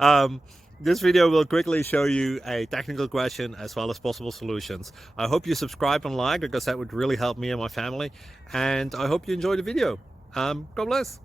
um, this video will quickly show you a technical question as well as possible solutions. I hope you subscribe and like because that would really help me and my family. And I hope you enjoy the video. God bless.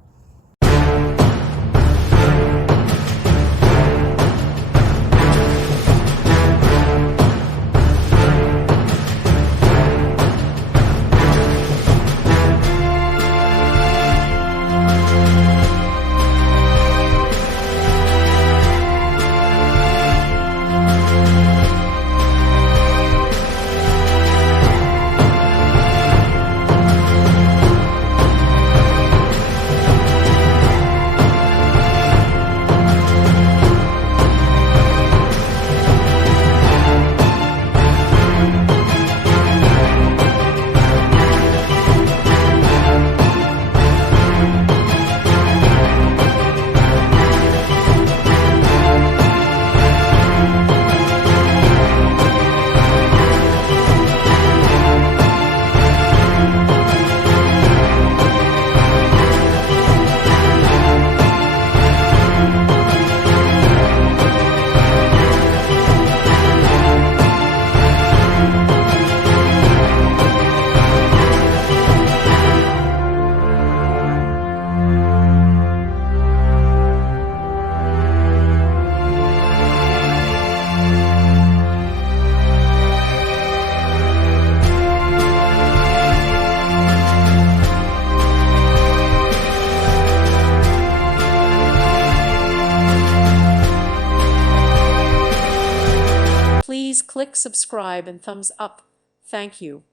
Please click subscribe and thumbs up. Thank you.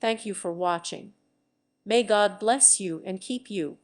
Thank you for watching. May God bless you and keep you.